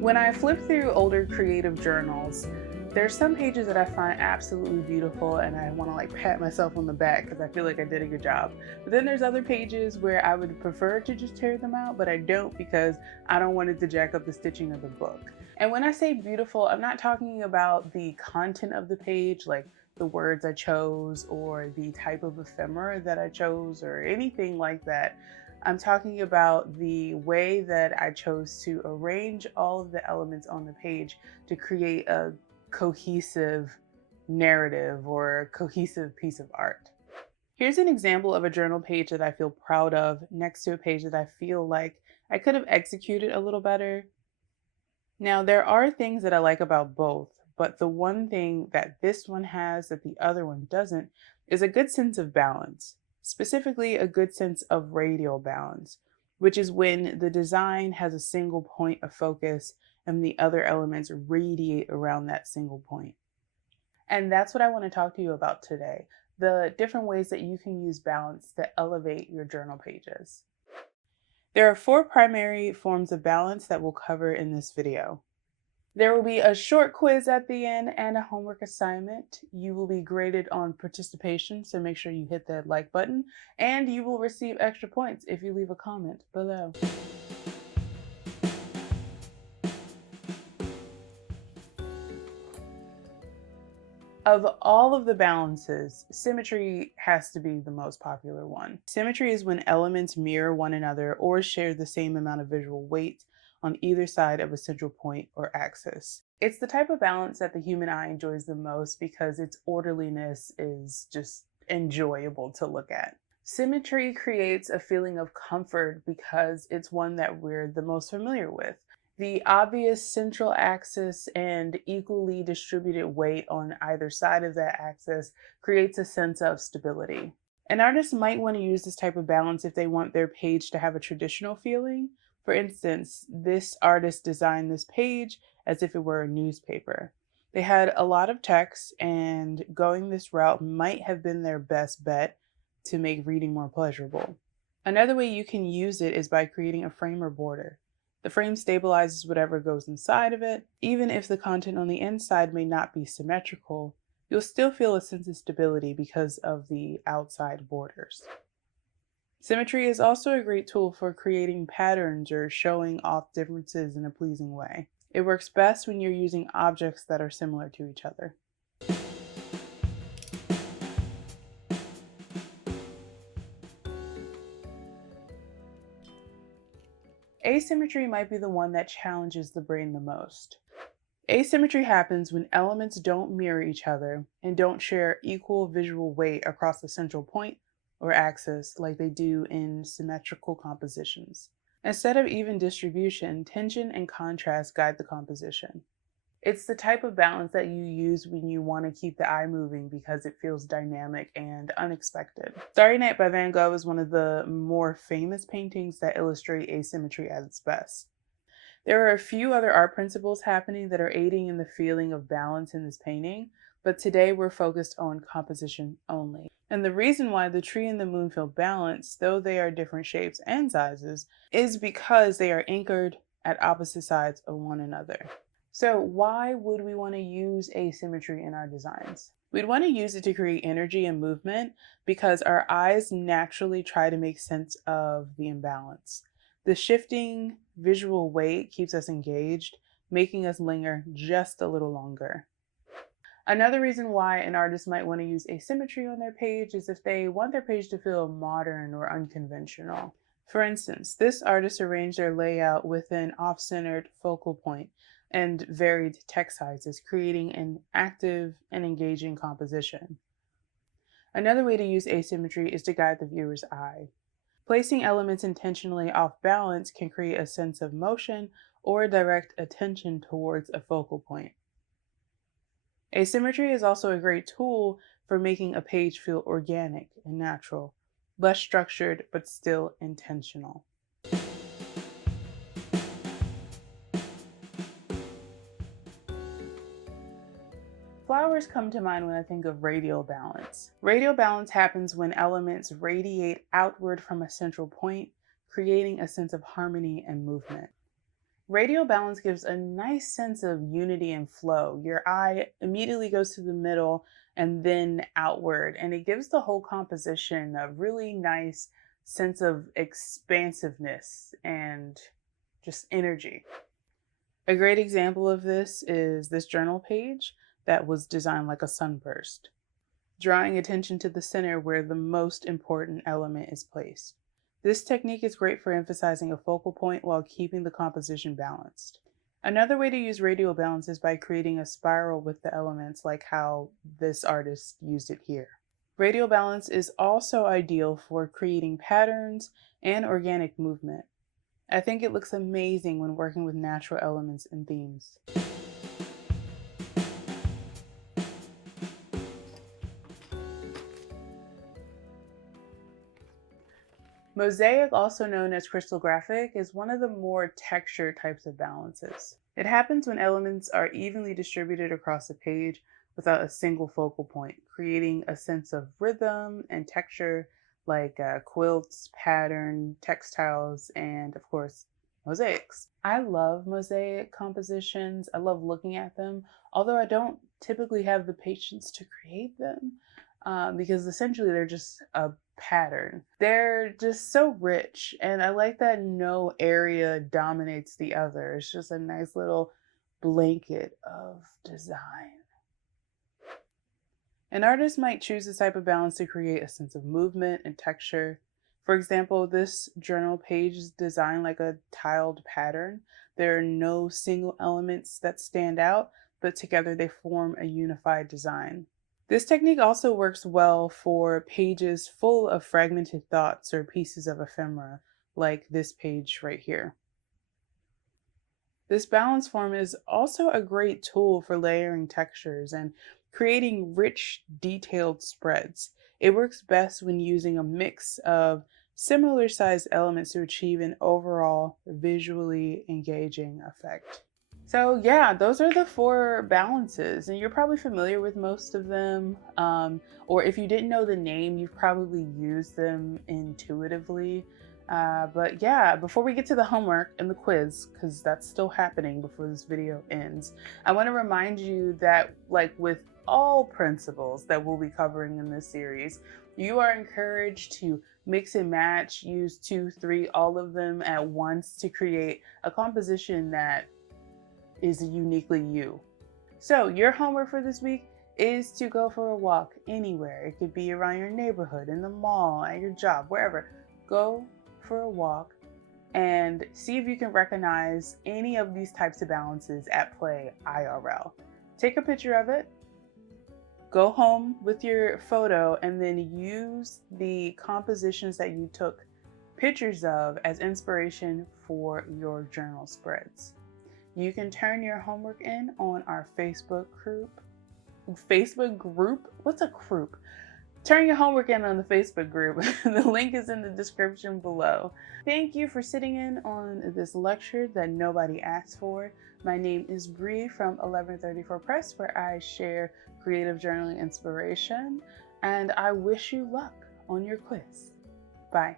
When I flip through older creative journals, there's some pages that I find absolutely beautiful and I want to pat myself on the back because I feel like I did a good job. But then there's other pages where I would prefer to just tear them out, but I don't because I don't want it to jack up the stitching of the book. And when I say beautiful, I'm not talking about the content of the page, like the words I chose or the type of ephemera that I chose or anything like that. I'm talking about the way that I chose to arrange all of the elements on the page to create a cohesive narrative or a cohesive piece of art. Here's an example of a journal page that I feel proud of next to a page that I feel like I could have executed a little better. Now, there are things that I like about both, but the one thing that this one has that the other one doesn't is a good sense of balance, specifically a good sense of radial balance, which is when the design has a single point of focus and the other elements radiate around that single point. And that's what I want to talk to you about today, the different ways that you can use balance to elevate your journal pages. There are 4 primary forms of balance that we'll cover in this video. There will be a short quiz at the end and a homework assignment. You will be graded on participation, so make sure you hit that like button, and you will receive extra points if you leave a comment below. Of all of the balances, symmetry has to be the most popular one. Symmetry is when elements mirror one another or share the same amount of visual weight on either side of a central point or axis. It's the type of balance that the human eye enjoys the most because its orderliness is just enjoyable to look at. Symmetry creates a feeling of comfort because it's one that we're the most familiar with. The obvious central axis and equally distributed weight on either side of that axis creates a sense of stability. An artist might want to use this type of balance if they want their page to have a traditional feeling. For instance, this artist designed this page as if it were a newspaper. They had a lot of text, and going this route might have been their best bet to make reading more pleasurable. Another way you can use it is by creating a frame or border. The frame stabilizes whatever goes inside of it. Even if the content on the inside may not be symmetrical, you'll still feel a sense of stability because of the outside borders. Symmetry is also a great tool for creating patterns or showing off differences in a pleasing way. It works best when you're using objects that are similar to each other. Asymmetry might be the one that challenges the brain the most. Asymmetry happens when elements don't mirror each other and don't share equal visual weight across the central point or axis like they do in symmetrical compositions. Instead of even distribution, tension and contrast guide the composition. It's the type of balance that you use when you want to keep the eye moving because it feels dynamic and unexpected. Starry Night by Van Gogh is one of the more famous paintings that illustrate asymmetry at its best. There are a few other art principles happening that are aiding in the feeling of balance in this painting, but today we're focused on composition only. And the reason why the tree and the moon feel balanced, though they are different shapes and sizes, is because they are anchored at opposite sides of one another. So why would we want to use asymmetry in our designs? We'd want to use it to create energy and movement because our eyes naturally try to make sense of the imbalance. The shifting visual weight keeps us engaged, making us linger just a little longer. Another reason why an artist might want to use asymmetry on their page is if they want their page to feel modern or unconventional. For instance, this artist arranged their layout with an off-centered focal point and varied text sizes, creating an active and engaging composition. Another way to use asymmetry is to guide the viewer's eye. Placing elements intentionally off balance can create a sense of motion or direct attention towards a focal point. Asymmetry is also a great tool for making a page feel organic and natural, less structured but still intentional. Flowers come to mind when I think of radial balance. Radial balance happens when elements radiate outward from a central point, creating a sense of harmony and movement. Radial balance gives a nice sense of unity and flow. Your eye immediately goes to the middle and then outward, and it gives the whole composition a really nice sense of expansiveness and just energy. A great example of this is this journal page that was designed like a sunburst, drawing attention to the center where the most important element is placed. This technique is great for emphasizing a focal point while keeping the composition balanced. Another way to use radial balance is by creating a spiral with the elements, like how this artist used it here. Radial balance is also ideal for creating patterns and organic movement. I think it looks amazing when working with natural elements and themes. Mosaic, also known as crystallographic, is one of the more textured types of balances. It happens when elements are evenly distributed across a page without a single focal point, creating a sense of rhythm and texture like quilts, pattern, textiles, and of course, mosaics. I love mosaic compositions. I love looking at them, although I don't typically have the patience to create them. Because essentially they're just a pattern. They're just so rich, and I like that no area dominates the other. It's just a nice little blanket of design. An artist might choose this type of balance to create a sense of movement and texture. For example, this journal page is designed like a tiled pattern. There are no single elements that stand out, but together they form a unified design. This technique also works well for pages full of fragmented thoughts or pieces of ephemera, like this page right here. This balance form is also a great tool for layering textures and creating rich, detailed spreads. It works best when using a mix of similar sized elements to achieve an overall visually engaging effect. So yeah, those are the 4 balances, and you're probably familiar with most of them. Or if you didn't know the name, you've probably used them intuitively. But yeah, before we get to the homework and the quiz, because that's still happening before this video ends, I want to remind you that, like with all principles that we'll be covering in this series, you are encouraged to mix and match, use 2, 3, all of them at once to create a composition that is uniquely you. So your homework for this week is to go for a walk anywhere. It could be around your neighborhood, in the mall, at your job, wherever. Go for a walk and see if you can recognize any of these types of balances at play IRL. Take a picture of it, go home with your photo, and then use the compositions that you took pictures of as inspiration for your journal spreads. You can turn your homework in on our Facebook group. What's a group? Turn your homework in on the Facebook group. The link is in the description below. Thank you for sitting in on this lecture that nobody asked for. My name is Bree from 1134 Press, where I share creative journaling inspiration, and I wish you luck on your quiz. Bye.